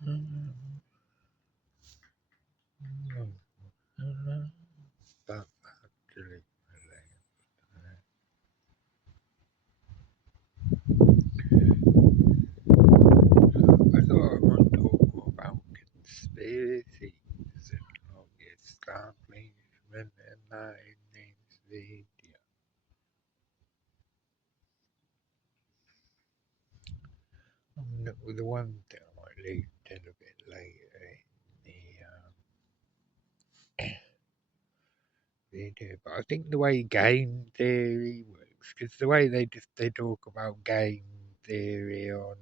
But actually, I thought I might talk more about conspiracies and all the establishment and that in this video. The one thing I might leave a little bit later in the video, but I think the way game theory works, because the way they talk about game theory on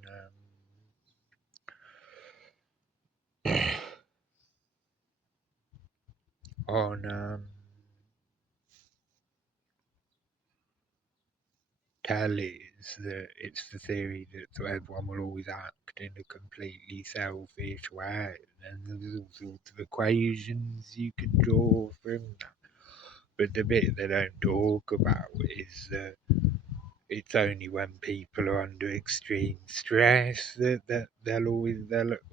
telly is that it's the theory that everyone will always act in a completely selfish way, and then there's all sorts of equations you can draw from that. But the bit they don't talk about is that it's only when people are under extreme stress that they'll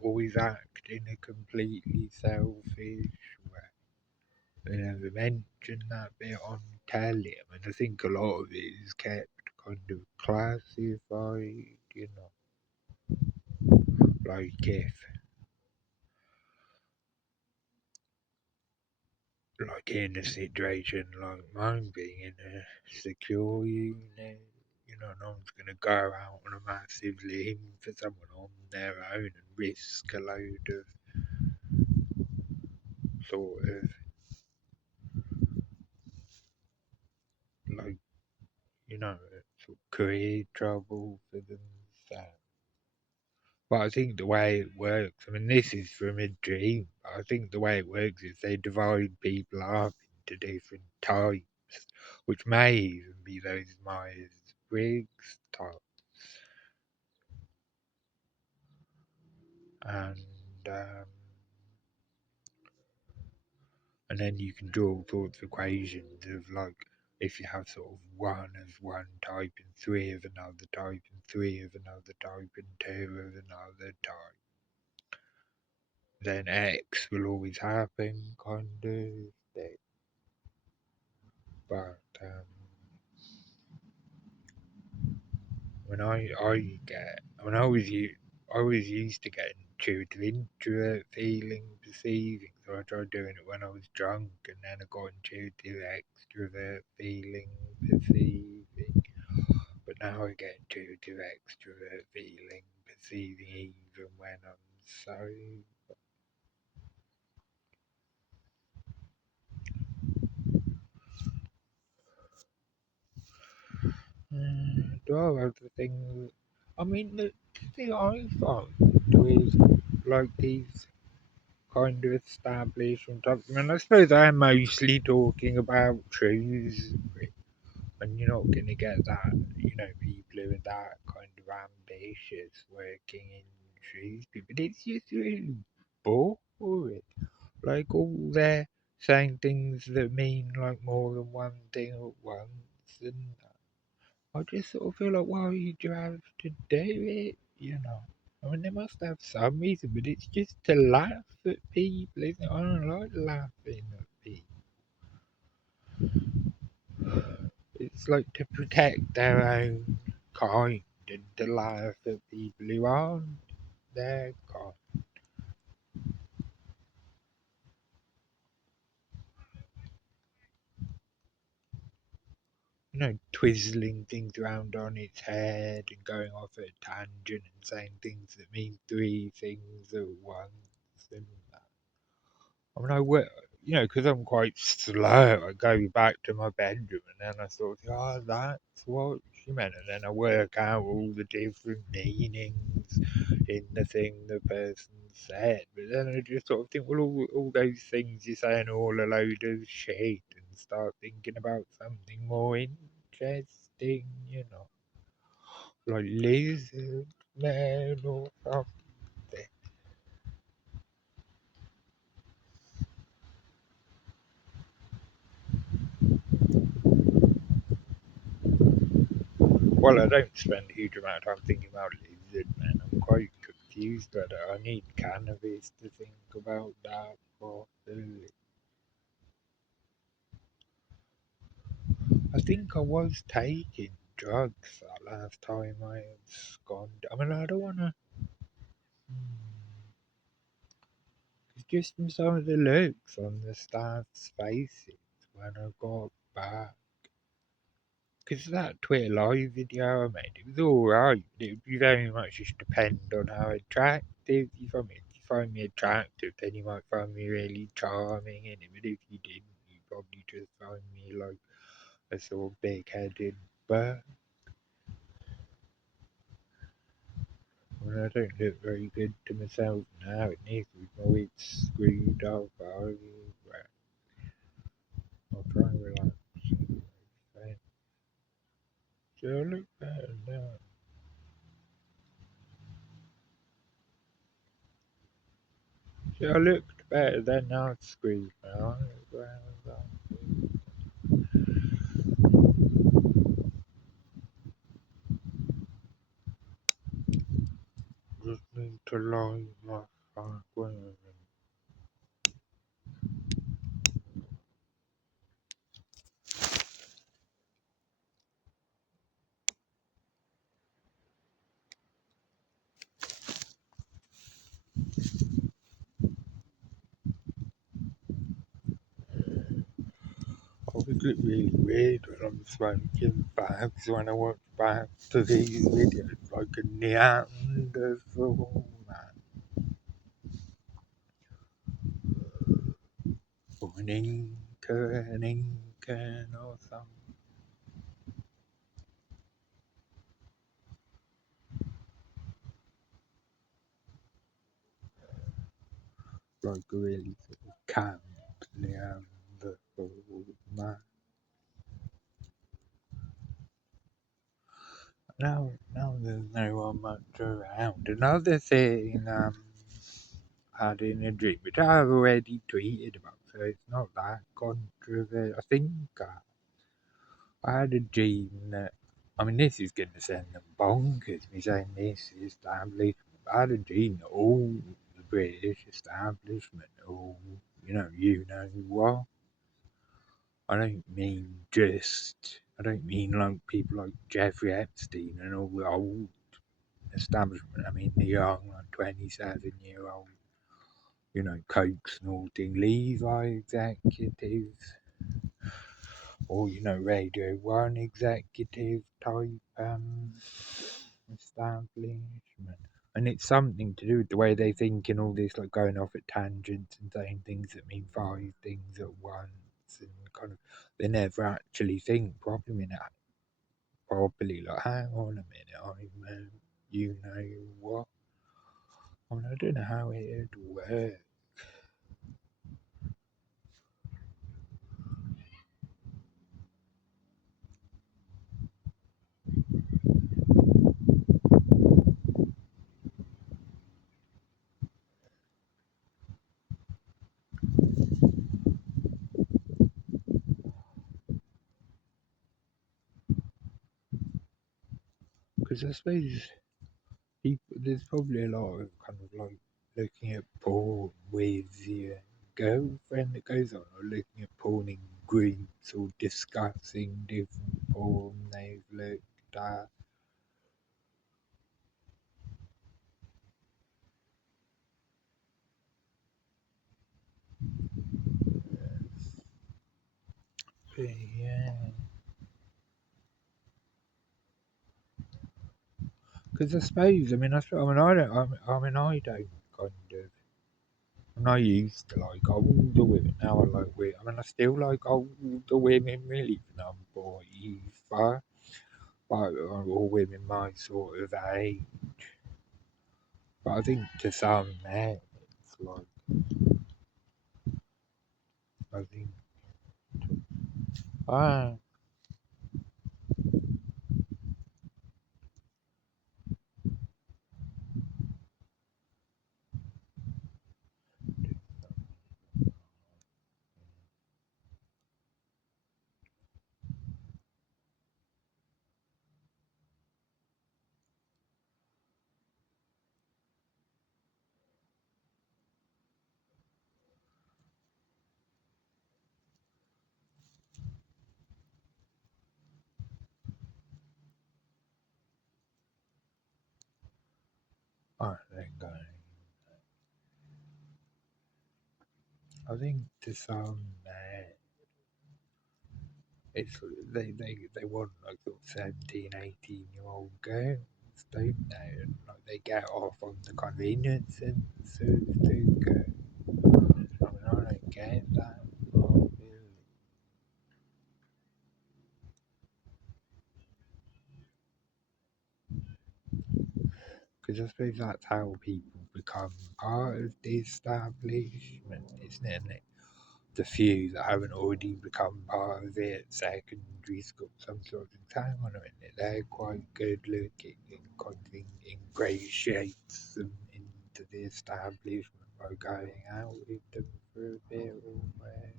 always act in a completely selfish way. They never mention that bit on telly. I mean, I think a lot of it is kept kind of classified, like in a situation like mine, being in a secure unit, no one's going to go out on a massive limb for someone on their own and risk a load of sort of like, sort of career trouble for themselves. But I think the way it works, I mean, this is from a dream, but I think the way it works is they divide people up into different types, which may even be those Myers Briggs types. And um, and then you can draw all sorts of equations of like if you have sort of one of one type and three of another type and three of another type and two of another type, then X will always happen, kind of thing. But when I was used to getting intuitive introvert feeling perceiving, so I tried doing it when I was drunk, and then I got intuitive extrovert feeling perceiving. But now I get intuitive extrovert feeling perceiving even when I'm sober. Do I have the thing? I mean, the thing I find with like these kind of establishment. I mean, I suppose I'm mostly talking about Shrewsbury, and you're not going to get that, people who are that kind of ambitious working in Shrewsbury, but it's just really boring. Like, all they're saying things that mean like more than one thing at once, and I just sort of feel like, why would you have to do it? I mean, they must have some reason, but it's just to laugh at people, isn't it? I don't like laughing at people. It's like to protect their own kind and to laugh at people who aren't their kind. Twizzling things around on its head and going off at a tangent and saying things that mean three things at once. And I mean, because I'm quite slow, I go back to my bedroom and then I sort of think, oh, that's what she meant. And then I work out all the different meanings in the thing the person said. But then I just sort of think, well, all those things you're saying are all a load of shit, and start thinking about something more interesting, like lizard man or something. Well, I don't spend a huge amount of time thinking about lizard men. I'm quite confused. used to it. I need cannabis to think about that properly. I think I was taking drugs that last time I absconded. I mean, I don't want to. It's just from some of the looks on the staff's faces when I got back. Because that Twitter live video I made, it was alright. It would be very much just depend on how attractive you find me. If you find me attractive, then you might find me really charming. And but if you didn't, you probably just find me like a sort of big-headed bird. I mean, I don't look very good to myself now. It needs to be my wig screwed up. I'll try and relax. So I look better now. See, I looked better then, now it's screwed now. Just need to lie my front way. I always look really weird when I'm smoking bags when I watch back to these videos like a Neanderthal man. Or an Incan or something. Like a really sort of camp Neanderthal man. Now there's no one much around. Another thing, had in a dream, which I've already tweeted about, so it's not that controversial. I think I had a dream that, I mean, this is going to send them bonkers, me saying this establishment. I had a dream that all the British establishment, all, you know what? I don't mean like people like Jeffrey Epstein and all the old establishment. I mean the young, like 27-year-old, coke snorting Levi executives, or Radio One executive type establishment. And it's something to do with the way they think and all this, like going off at tangents and saying things that mean five things at once, and kind of they never actually think properly. Properly, like, hang on a minute, you know what? I mean, I don't know how it'd work. Because I suppose there's probably a lot of kind of like looking at porn with your girlfriend that goes on, or looking at porn in groups, or discussing different porn they've looked at. But yeah, because I suppose I don't kind of. And I used to like older women. Now I like women. I mean, I still like older women, really, even though I'm 45. But all women my sort of age. But I think to some men, it's like, I think, ah, I think I think the song it's they want like sort of 17, 18-year-old girls, don't they? And like they get off on the convenience and sort of thing. I mean, I don't get that. Not really. Because I suppose that's how people become part of the establishment, isn't it? And the few that haven't already become part of it at secondary school, some sort of hang on a minute, they're quite good looking and kind of ingratiates them into the establishment by going out with them for a bit or whatever.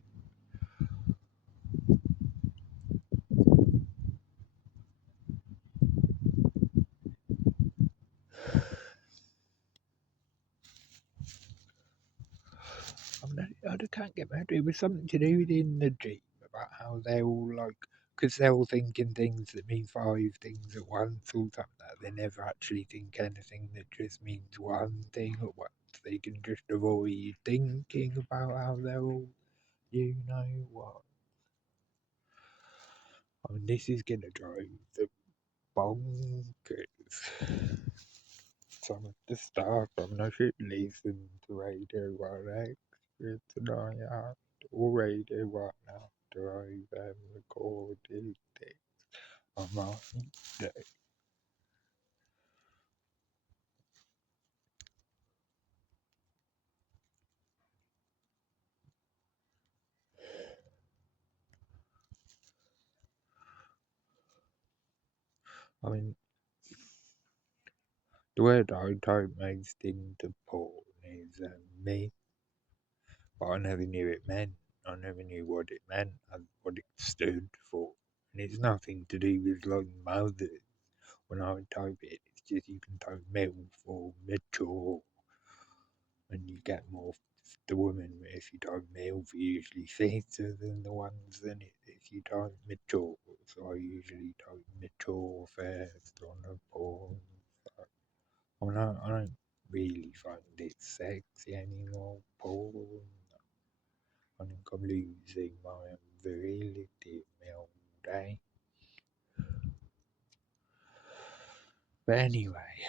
I mean, I can't get mad. It was something to do with in the dream about how they're all like, because they're all thinking things that mean five things at once or something. That they never actually think anything that just means one thing at once. They can just avoid thinking about how they're all, you know what. I mean, this is gonna drive the bonkers. So I'm at the start. I'm not sure listen to Radio 1 Extra tonight or Radio 1 after I've recorded it on Monday. I mean, the word I type most into porn is me, but I never knew it meant. I never knew what it meant and what it stood for. And it's nothing to do with like mothers. When I type it, it's just you can type MILF or mature and you get more. The women, if you type MILF, usually fitter than the ones than it if you type mature. So I usually type mature first on a porn. I mean, I don't really find it sexy anymore, porn. I think I'm losing my virility my old day. But anyway,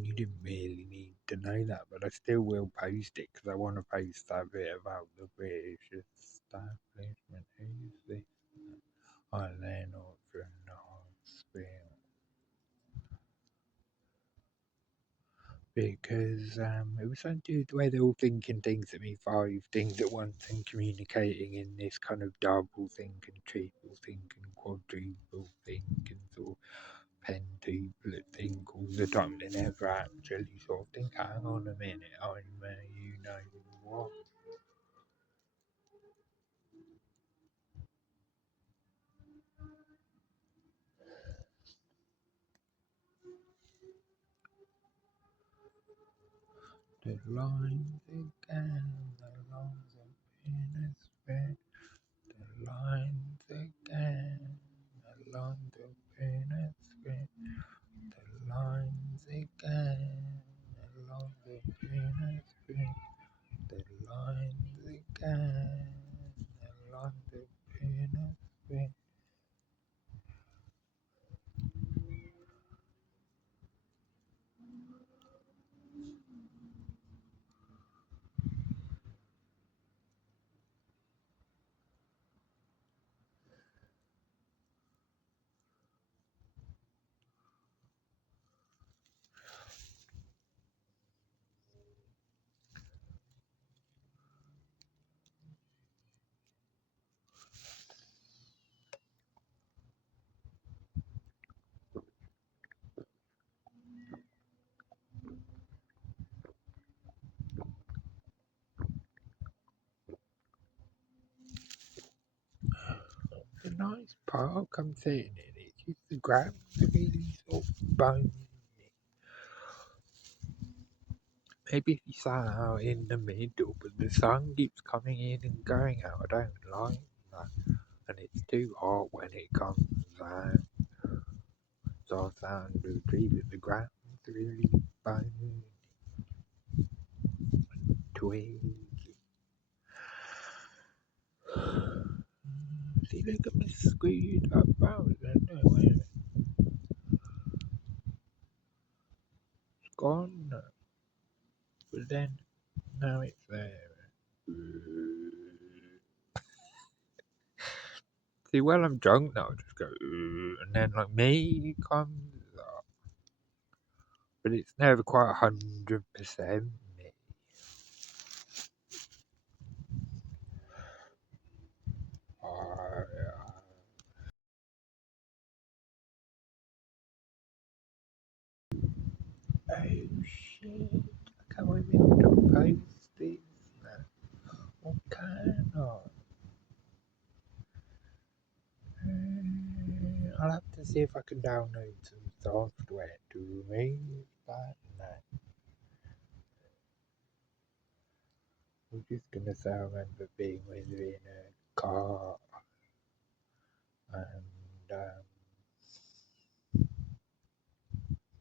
you didn't really need to know that, but I still will post it because I want to post that bit about the British establishment. Who's this? Oh, they're not from Knoxville. Because it was something to do with the way they're all thinking things that mean five things at once and communicating in this kind of double think and triple think and quadruple think and sort of pentuplet think all the time. They never actually sort of think, hang on a minute, I'm you know what. The lines again, the lines of penis red, the lines again, the lines of penis red. The lines again, the lines of penis red. The lines again, the lines of penis red. The nice park I'm sitting in, it's just the ground really sort of bony. Maybe if you sat out in the middle, but the sun keeps coming in and going out. I don't like that. it's too hot when it comes out. So I found the tree with the ground's really bone, twig. See, look at me screwed up round. No, wait a minute. It's gone now. But then, now it's there. See, when I'm drunk now, I just go, and then like me comes up. But it's never quite 100% me. Oh, shit. I can't remember to post this now. What can I? I'll have to see if I can download some software to remove that. No, I'm just gonna say I remember being with her in a car and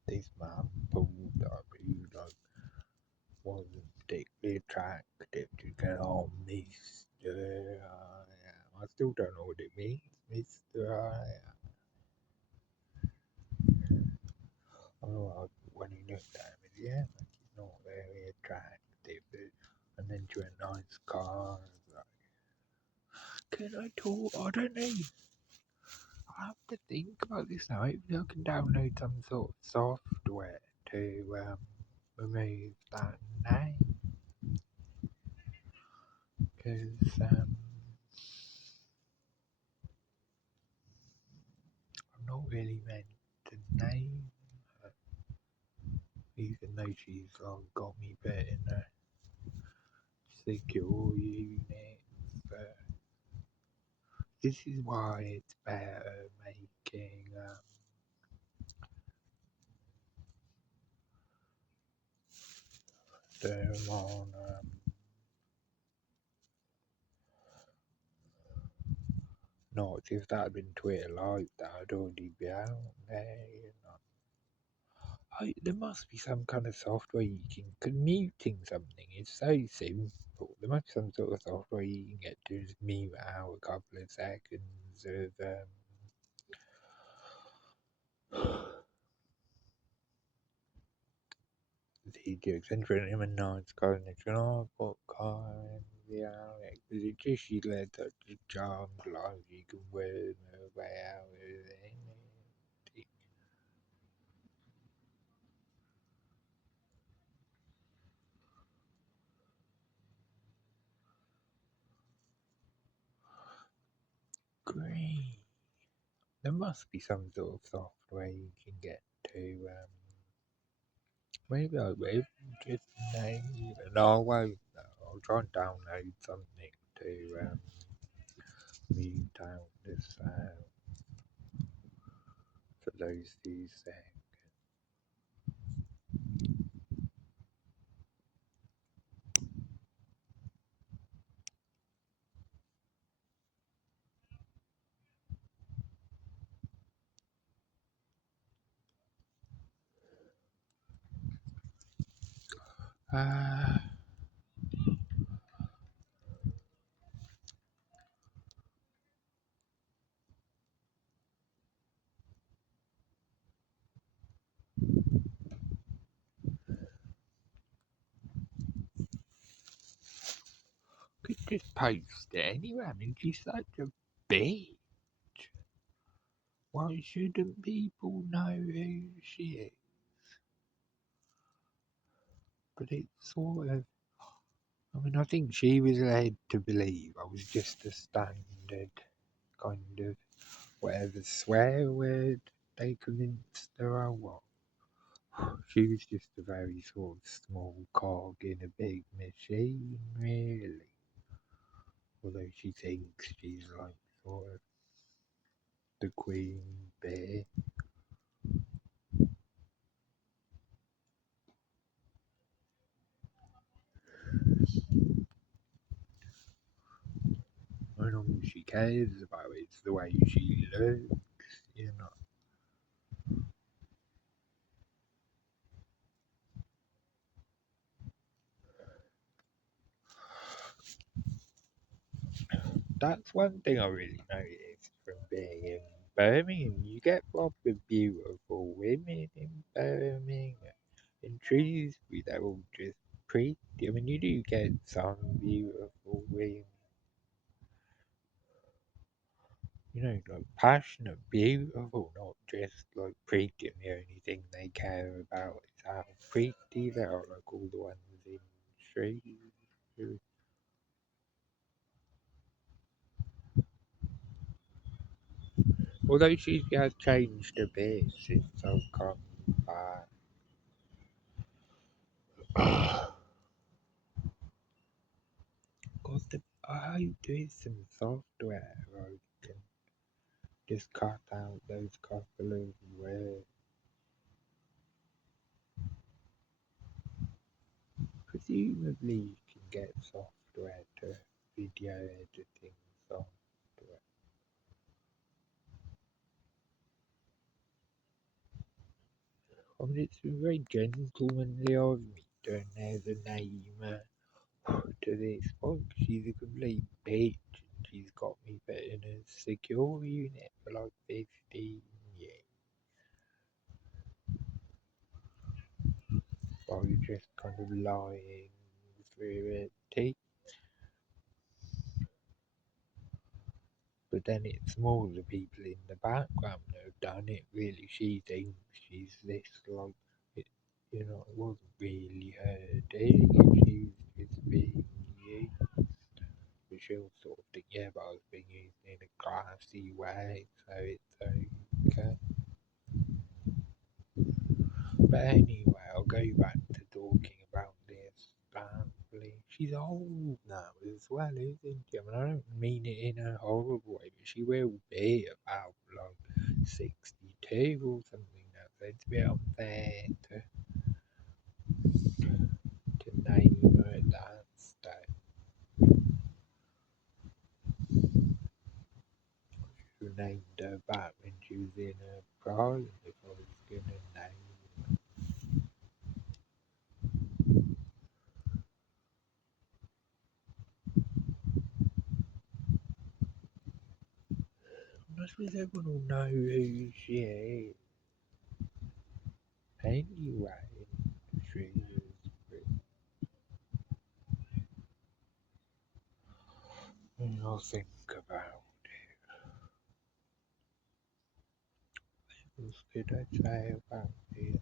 this man pulled up who like wasn't particularly attractive to get on Mr. I am. I still don't know what it means, Mr. I am. Oh, when he looked at me, yeah, like he's not very attractive. And then she went, nice car. Can I talk? I don't know. I have to think about this now. Hopefully, I can download some sort of software to remove that name. Because I'm not really meant to name her, even though she's got me put in a secure unit. But this is why it's better making them on not if that had been Twitter like that, I'd already be out there, you know. There must be some kind of software you can. Commuting something is so simple. There must be some sort of software you can get to just mute out a couple of seconds of video centering him and nice car and it's I've got car and the Alex. It just you let that charmed life you can wear way out with it. Green. There must be some sort of software you can get to maybe I will just name no I won't no. I'll try and download something to mute out the sound for those few seconds. Could just post it anyway. I mean she's such a bitch. Why shouldn't people know who she is? But it's sort of. I mean, I think she was led to believe I was just a standard kind of whatever swear word they convinced her I was. She was just a very sort of small cog in a big machine, really. Although she thinks she's like sort of the queen bee. And all she cares about it. It's the way she looks, you know. That's one thing I really noticed from being in Birmingham. You get proper beautiful women in Birmingham. In Shrewsbury, they're all just pretty. I mean, you do get some beautiful women, you know, like passionate, beautiful, not just like pretty. And the only thing they care about is how pretty they are, like all the ones in Shrewsbury. Although she has changed a bit since I've come back. God, I hope there is some software where I can just cut out those couple of words. Presumably, you can get software to video editing software. I mean, it's been very gentlemanly of me to know the name to this book. She's a complete bitch. And she's got me put in a secure unit for like 15 years. While you're just kind of lying through it. But then it's more the people in the background that have done it, really. She thinks she's this, like, it, you know, it wasn't really her doing it, she was just being used. But she'll sort of think, yeah, but I was being used in a classy way, so it's okay. But anyway, I'll go back to talking about this family. She's old now as well, isn't she? I mean, I don't mean it in a horrible way, but she will be about like 62 or something now. So it's a bit unfair to name her at that stage. Who named her back when she was in her prime if I was going to name. I suppose everyone will know who she is. Anyway, Shrewsbury. I'll think about what did I say about it.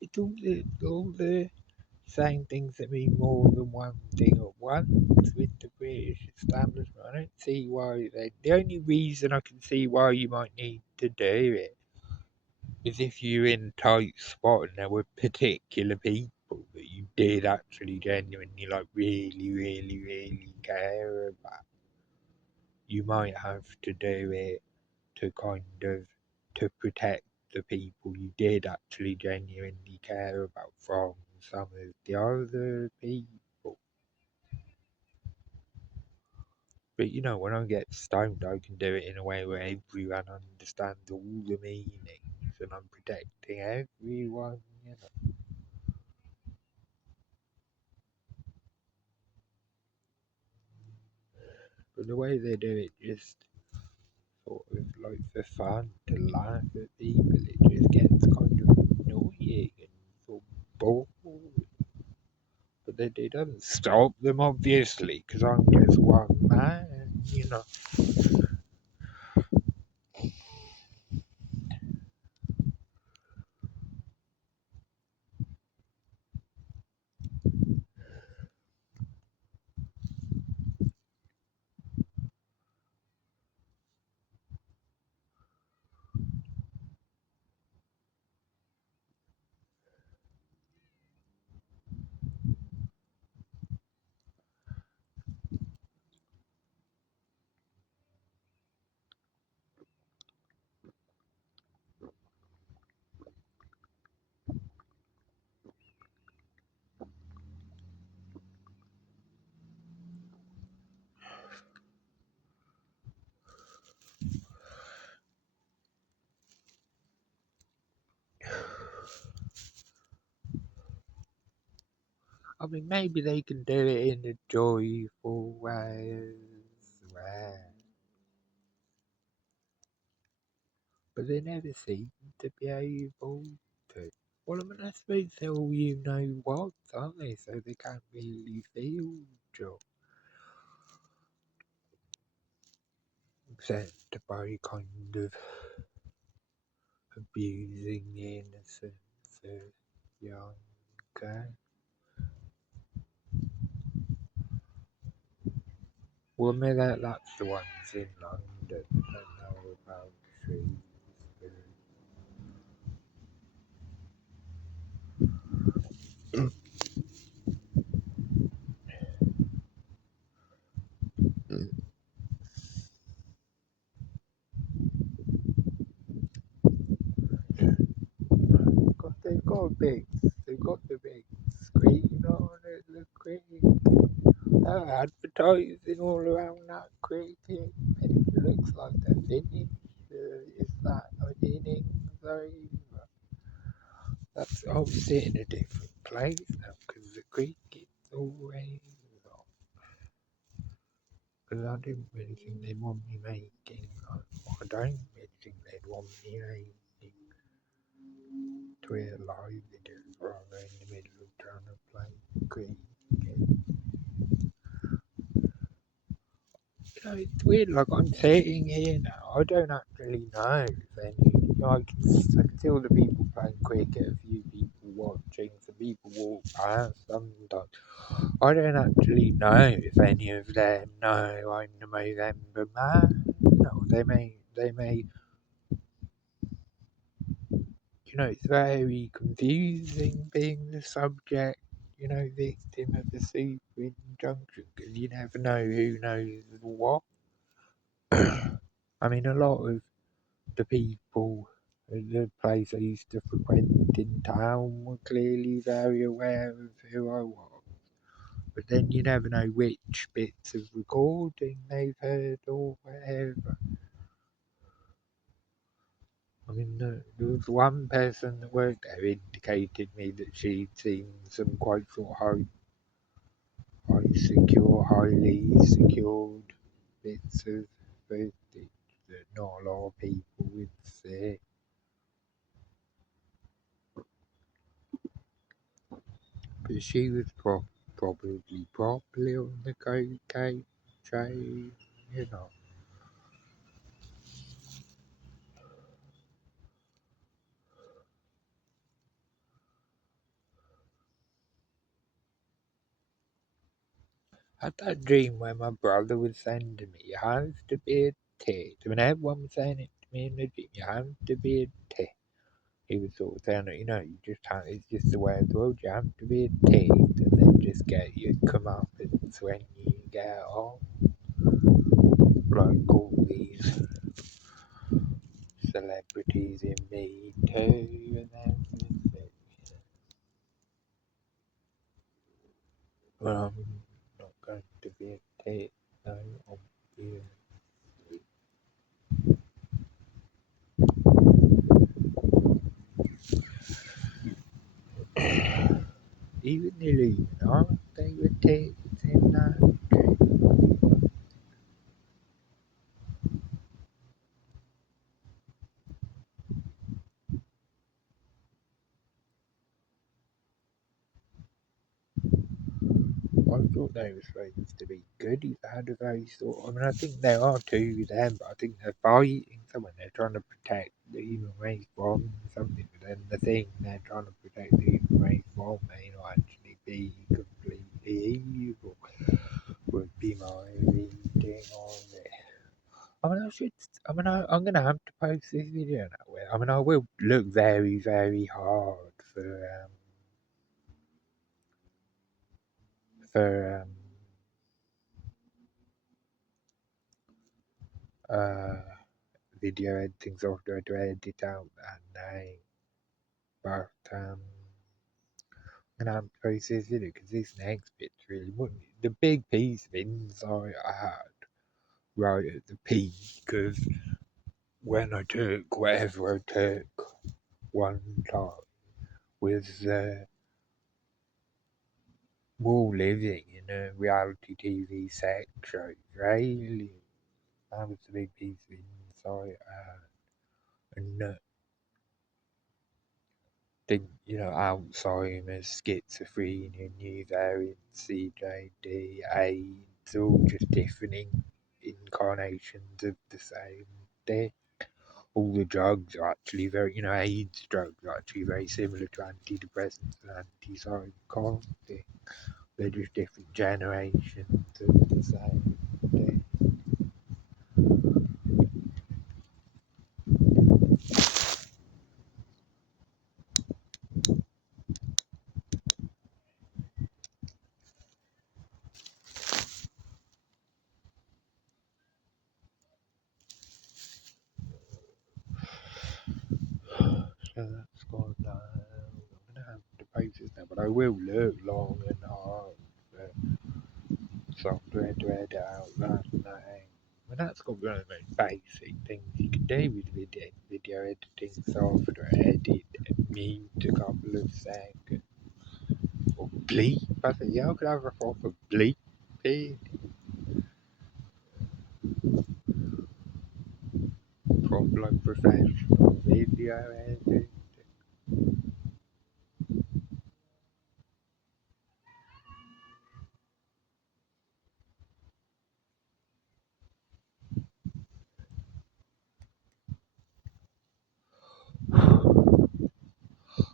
It's all the saying things that mean more than one thing at once with the British establishment. I don't see why the only reason I can see why you might need to do it is if you're in a tight spot and there were particular people that you did actually genuinely like really care about. You might have to do it to kind of to protect the people you did actually genuinely care about from some of the other people. But you know, when I get stoned, I can do it in a way where everyone understands all the meanings and I'm protecting everyone, you know. But the way they do it just sort of like for fun to laugh at people, it just gets kind of annoying and sort of boring. But it doesn't stop them, obviously, because I'm just one man, you know. I mean, maybe they can do it in a joyful way as well, but they never seem to be able to. Well, I mean, I suppose they're all you know what, aren't they? So they can't really feel joy, except by kind of abusing the innocence of young girls. Well, maybe that's the ones in London that know about Shrewsbury. Because they've got the big screen on it, the cricket. They're advertising all around that cricket. It looks like they're finished. Is that an innings over? That's obviously in a different place now because the cricket's always on. Because I didn't really think they'd want me making. I don't really think they'd want me making Twitter live videos rather in the middle of trying to play cricket. You know, it's weird. Like I'm sitting here now, I don't actually know if any. I can see all the people playing cricket, a few people watching, some people walk past sometimes. I don't actually know if any of them know I'm the Movember man. You know, they may. You know, it's very confusing being the subject. You know, victim of the super injunction because you never know who knows what. I mean, a lot of the people at the place I used to frequent in town were clearly very aware of who I was. But then you never know which bits of recording they've heard or whatever. I mean, there was one person that worked there indicated me that she'd seen some quite sort of highly secured bits of footage that not a lot of people would see. But she was probably properly on the cocaine train, you know. I had that dream where my brother was saying to me, you have to be a tit. I mean, everyone was saying it to me in the dream, you have to be a tit. He was sort of saying, you know, you just have, it's just the way of the world, you have to be a tit and then just get your comeuppance when you get on. Like all these celebrities in Me Too and everything. Well, I'm not going to be a tit, no, obviously. Even the Illuminati, they were tits in that dream. I thought they were supposed to be goodies. They had a very sort. I mean, I think there are two of them, but I think they're fighting someone. They're trying to protect the human race from something. But then the thing they're trying to protect the human race from may not actually be completely evil. Would be my reading on it. I mean, I should. I mean, I'm gonna have to post this video now. I mean, I will look very, very hard for video editing software to edit out that name. But I'm gonna have to post this video because this next bit's really the big piece of insight I had right at the peak of when I took whatever I took one time was we're all living in a reality TV sex show, right? That was the big piece of insight. And think, Alzheimer's, schizophrenia, new variants, CJD, AIDS, all just different incarnations of the same thing. All the drugs are actually very, AIDS drugs are actually very similar to antidepressants and antipsychotics. They're just different generations of the same thing. So that's gone down. I'm going to have to post this now, but I will look long and hard for software to edit out that name. But that's got one of the most basic things you can do with video editing software. Edit mute a couple of seconds. Or bleep. I think, yeah, I could have a proper bleep in. Proper like professional video editing.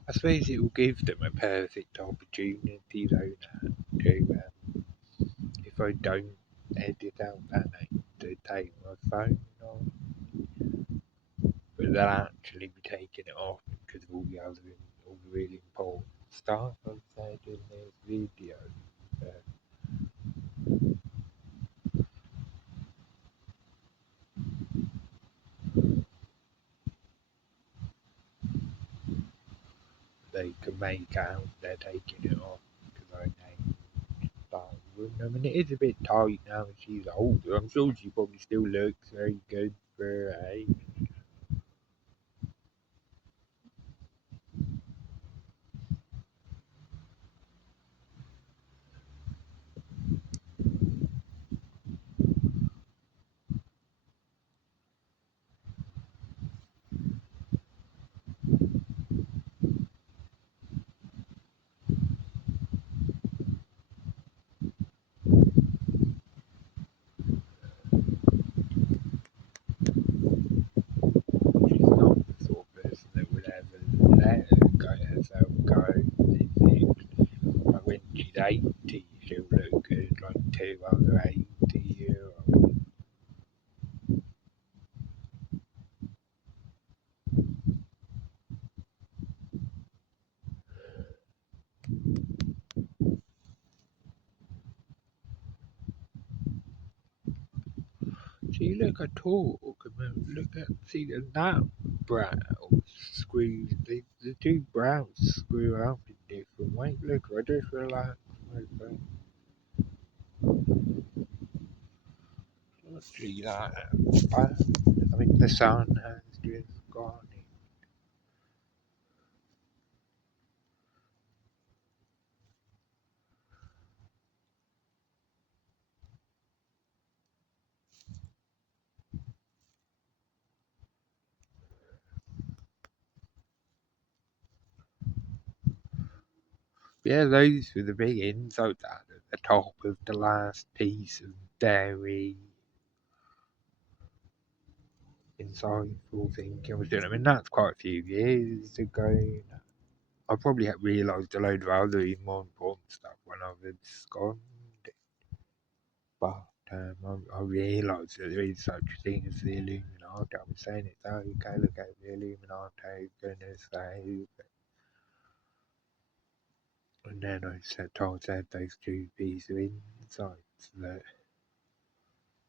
I suppose it will give them a perfect opportunity though to if I don't edit out that name to take my phone off, but they'll actually be taking it off because of all the really important stuff I've said in this video. Uh, they can make out they're taking it off because I named Darwin. I mean, it is a bit tight now. She's older. I'm sure she probably still looks very good for her age. She's not the sort of person that would ever let herself go physically. Like when she's 80, she'll look good like two other 80-year-olds. See, look, I talk. Look at, see, that brow screws, the two brows screw up in different ways. Look, I just relaxed my face. Actually, that, I mean, the sun has just gone. Yeah, those were the big insights at the top of the last piece of dairy insightful thinking I was doing. I mean, that's quite a few years ago. I probably had realised a load of other even more important stuff when I was gone. But I realised that there is such a thing as the Illuminati. I was saying it's okay, look at the Illuminati, goodness sake. And then I said those two pieces of insights that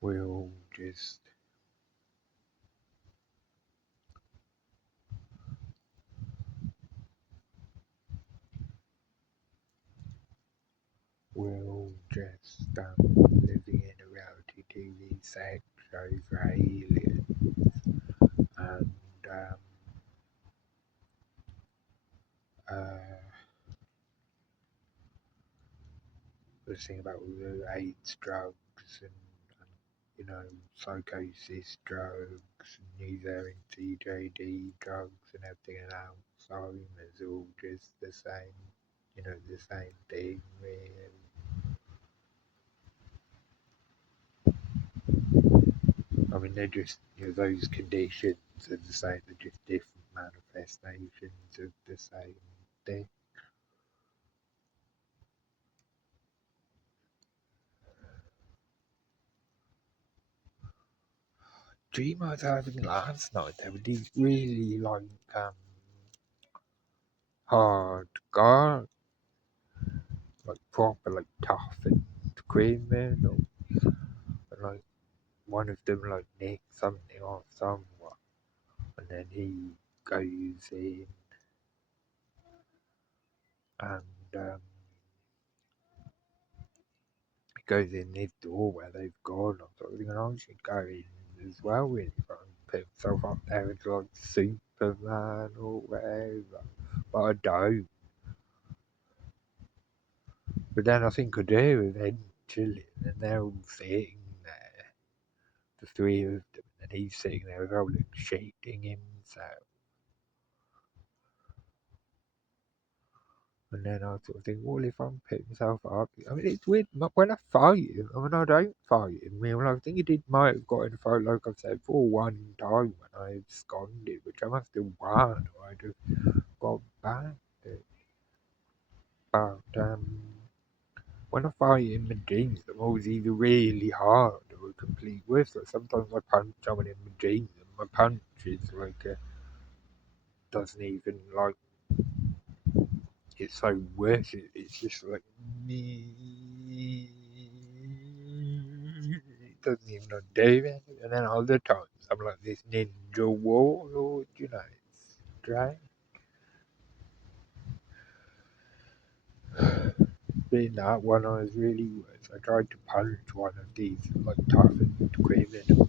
we'll just living in a reality TV sex show for aliens and uh, was thinking about all the AIDS drugs and psychosis drugs, and using TJD drugs and everything, and Alzheimer's, all just the same, the same thing, really. I mean, they're just, those conditions are the same, they're just different manifestations of the same thing. Dream I was having last night, they were these really, hard guards, like proper, like tough and criminal, and like one of them like nicked something off someone, and then he goes in and he goes in this door where they've gone. I'm sort of thinking, I should go in as well, really, if I can put myself up there as like Superman or whatever, but I don't. But then I think I do eventually, and they're all sitting there, the three of them, and he's sitting there as well, like, shading himself. And then I sort of think, well, if I'm putting myself up, I mean, it's weird. When I fight him, I mean, I don't fight him. I mean, I think he did might have got in a fight, like I've said, for one time when I absconded, which I must have won, or I'd have got back. But when I fight in my jeans, I'm always either really hard or a complete whiff. Like sometimes I punch someone in my jeans, and my punch is like doesn't even like it's so worth it. It's just like me. It doesn't even do anything. And then other times I'm like this ninja warlord, it's great. Being that one, I was really worse. I tried to punch one of these like toughened criminals,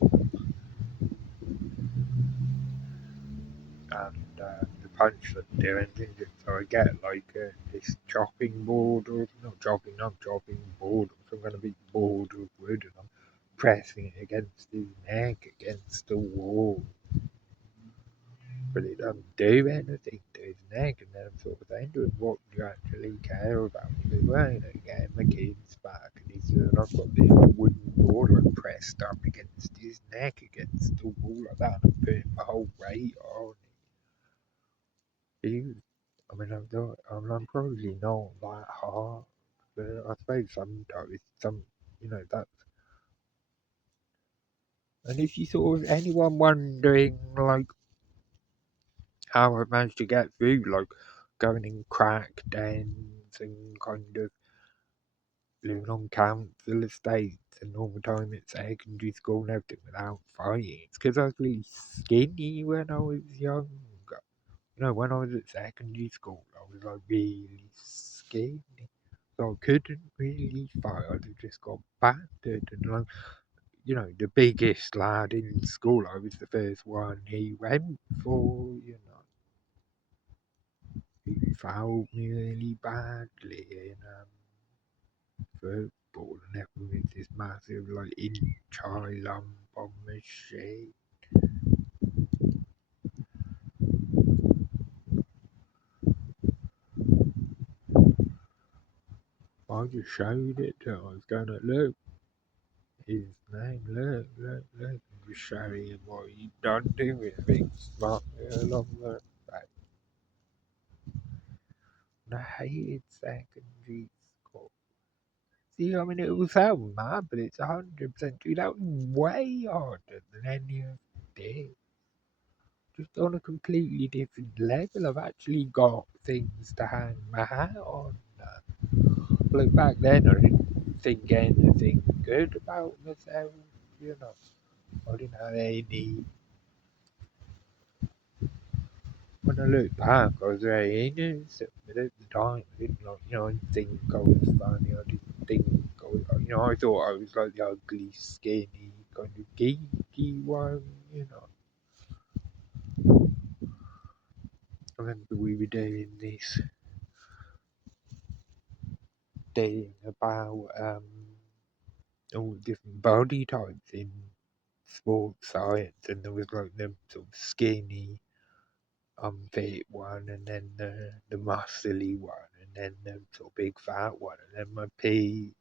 and the punch didn't do anything. So I get like this chopping board, or not chopping board, or some kind of big board of wood, and I'm pressing it against his neck, against the wall. But it doesn't do anything to his neck, and then I'm sort of saying to him, what do you actually care about? He goes, well, getting my kids back. And he says, and I've got this wooden board like pressed up against his neck, against the wall like that, and I'm putting my whole weight on it. I mean, I'm probably not that hard, but I suppose sometimes that's. And if you sort of anyone wondering like how I managed to get through, like going in crack dens and kind of living on council estates and all the time at secondary school and everything without fighting, it's because I was really skinny when I was younger. When I was at secondary school, I was like really skinny. So I couldn't really fight. I'd have just got battered. And like, the biggest lad in school, I was the first one he went for, He fouled me really badly in football and left me with this massive, like, inch high lump on my shin. I just showed it to him. I was going, look, his name, look. I'm just showing him what he'd done to me. A big smile along the back. And I hated secondary school. See, I mean, it will sound mad, but it's 100% true. That was way harder than any of this. Just on a completely different level. I've actually got things to hang my hat on. Like back then, I didn't think anything good about myself. I didn't have any. When I look back, I was very innocent, but at the time, I didn't I didn't think I was funny. I didn't think I was, I thought I was like the ugly, skinny, kind of geeky one. I remember we were doing this studying about all different body types in sports science, and there was like the sort of skinny, unfit one, and then the muscly one, and then the sort of big fat one, and then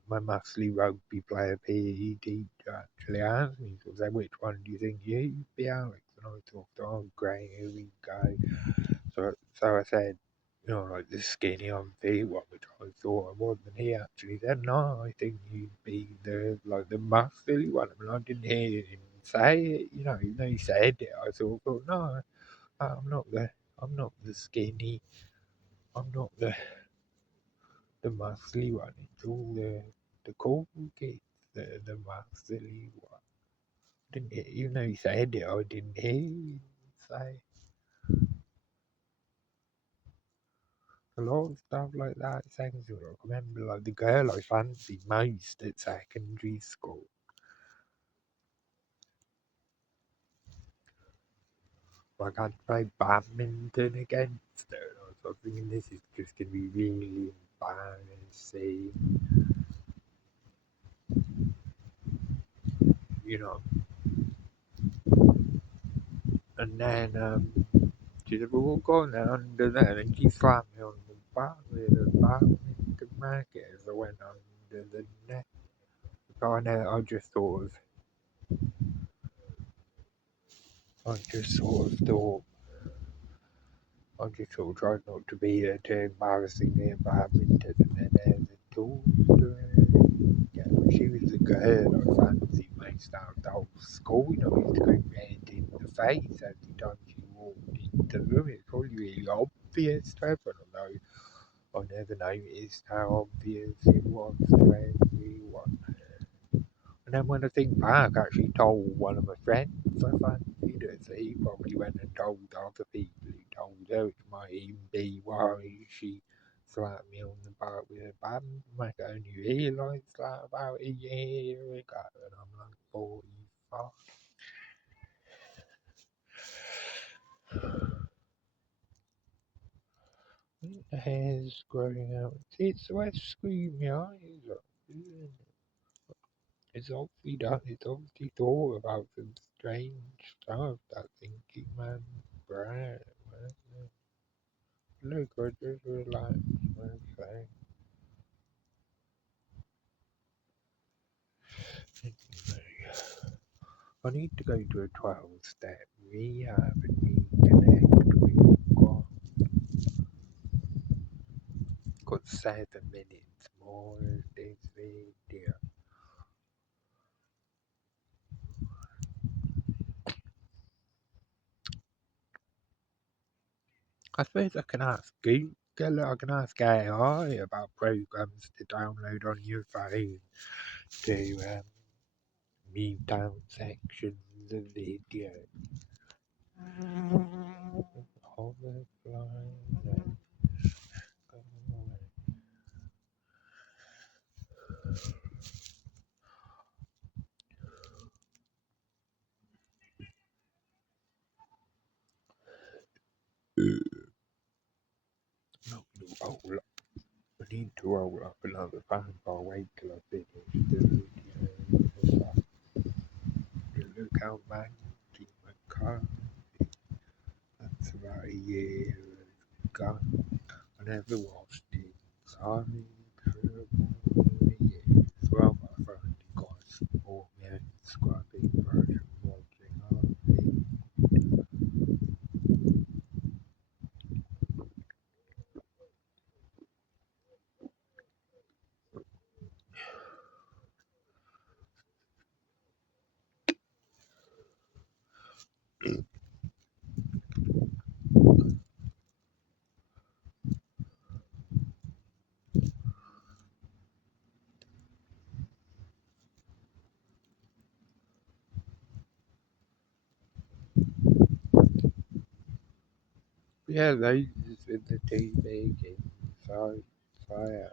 my muscly rugby player PE teacher actually asked me, sort of said, "Which one do you think you'd be, Alex?" And I thought, "Oh, great, here we go." So I said, like the skinny unfit one, which I thought I was, and he actually said, "No, I think you'd be the muscly one." I mean, I didn't hear him say it, even though he said it. I thought, "Well, no, I'm not the skinny. I'm not the muscly one. It's all the cool kids, the muscly one." Didn't hear, even though he said it, I didn't hear him say a lot of stuff like that. Secondary, I remember like the girl I fancied most at secondary school. Like I'd play badminton against her. And I was thinking this is just gonna be really embarrassing, you know. And then she said, "Well, we'll go now and do that." And she slapped me on the back with a badminton racket as I went under the net. So I just sort of thought, I just sort of tried not to be too embarrassingly in badminton. And then there's a daughter. Yeah, she was the girl I fancied most out of the whole school. I used to go red in the face every time she walked into the room. It's probably really obvious to everyone, although I never noticed how obvious it was to everyone. And then when I think back, I actually told one of my friends I fancied her, so he probably went and told other people who told her, which might even be why she slapped me on the back with a band. I only realised that about a year ago, and I'm like 45. The hair's growing out. It's where scream my eyes up, isn't it? It's obviously done. It's obviously thought about some strange stuff. That thinking man's brain. Look, I just realized one thing. I need to go to a 12-step rehab and reconnect with God. Got 7 minutes more of this video. I suppose I can ask Google, I can ask AI about programs to download on your phone to mute down sections of video. Hoverfly. No, roll up. I need to roll up another phone, but I'll wait till I finish the video. Look how mangy my car is. That's about a year ago. I never washed it inside for more years. Well, my friend guys bought me a scrubbing brush and washing up the yeah, those with the two big inside fire.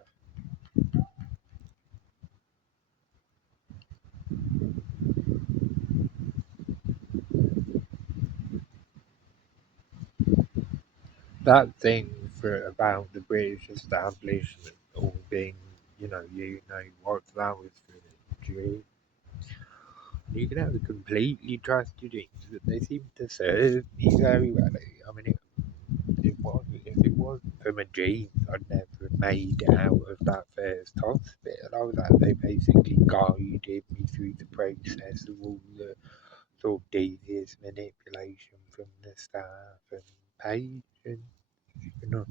That thing for about the British establishment all being you know what that was going to do. You can have a completely trusted it, but they seem to serve me very well. I mean, if it wasn't for my jeans, I'd never have made it out of that first hospital. I was like, they basically guided me through the process of all the sort of devious manipulation from the staff and patients. You know,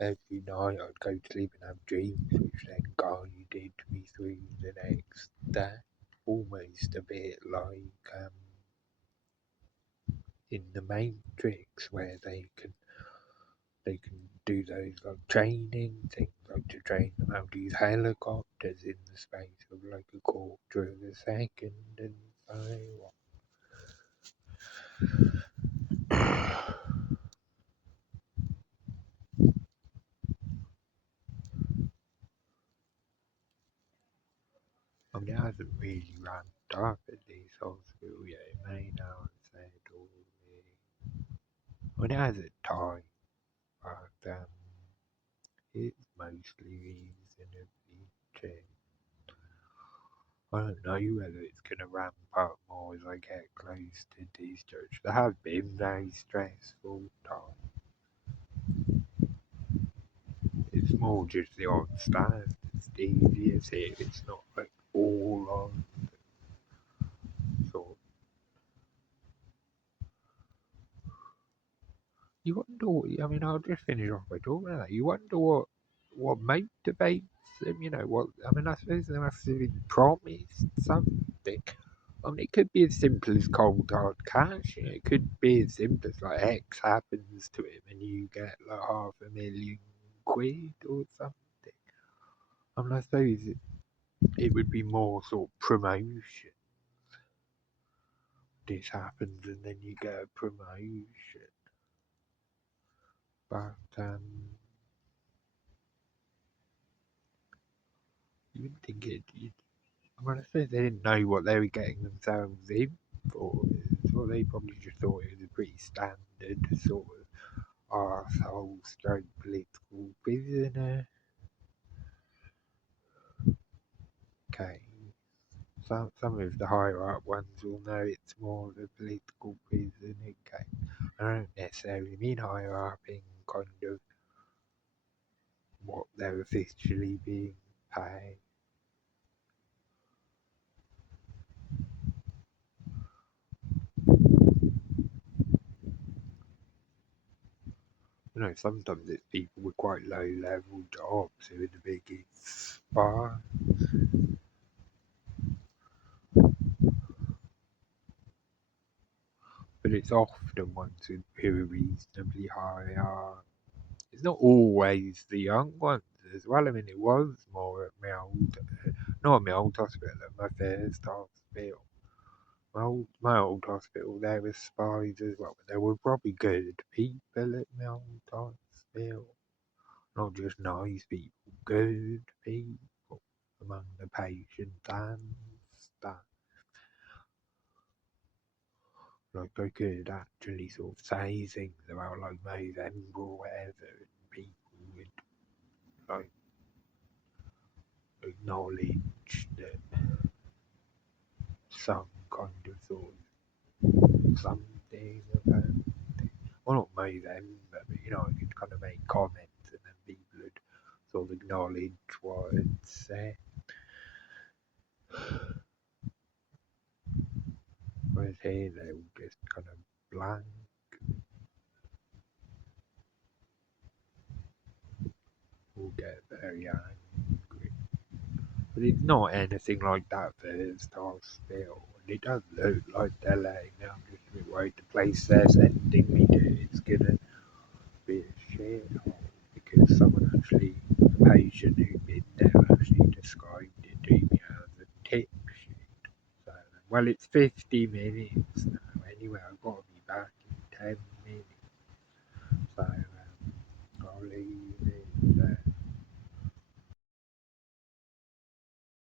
every night I'd go to sleep and have dreams, which then guided me through the next day. Almost a bit like in the Matrix, where they can do those like training things, like to train them how to use helicopters in the space of like a quarter of a second and so on. I mean, it hasn't really ramped up at this hospital yet. It may now have said already. I mean, it has at times, but it's mostly reasonably cheap. I don't know whether it's going to ramp up more as I get close to discharge. There have been very stressful times. It's more just the odd staff that's devious here. It's not like all on sort of. You wonder what, I mean, I'll just finish off by talking about that. You wonder what motivates them, what, I mean, I suppose they must have been promised something. I mean, it could be as simple as cold hard cash, it could be as simple as like X happens to him and you get like £500,000 or something. I mean, I suppose it would be more sort of promotion. This happens and then you get a promotion. But you wouldn't think I mean, I suppose they didn't know what they were getting themselves in for. So they probably just thought it was a pretty standard sort of arsehole stroke political prisoner. Okay. Some of the higher up ones will know it's more of a political prisoner case. I don't necessarily mean higher up in kind of what they're officially being paid. Sometimes it's people with quite low level jobs who are the biggest spies. But it's often ones who are reasonably high up. It's not always the young ones as well. I mean, it was more at not at my old hospital, at my first hospital. My old hospital, there were spies as well, but there were probably good people at my old hospital. Not just nice people, good people among the patients and staff. Like I could actually sort of say things about like Movember or whatever, and people would like acknowledge that some kind of sort of something about it. Well, not Movember, but I could kind of make comments and then people would sort of acknowledge what I'd said. Whereas here they all just kind of blank. All get very angry. But it's not anything like that first hospital. And it does look like they're letting out just a bit worried the place they're sending me to is gonna be a shithole because someone actually, the patient who'd been there actually described it to me as a tip sheet. So, well, it's 50 minutes now. Anyway, I've got to be back in 10 minutes. So, I'll leave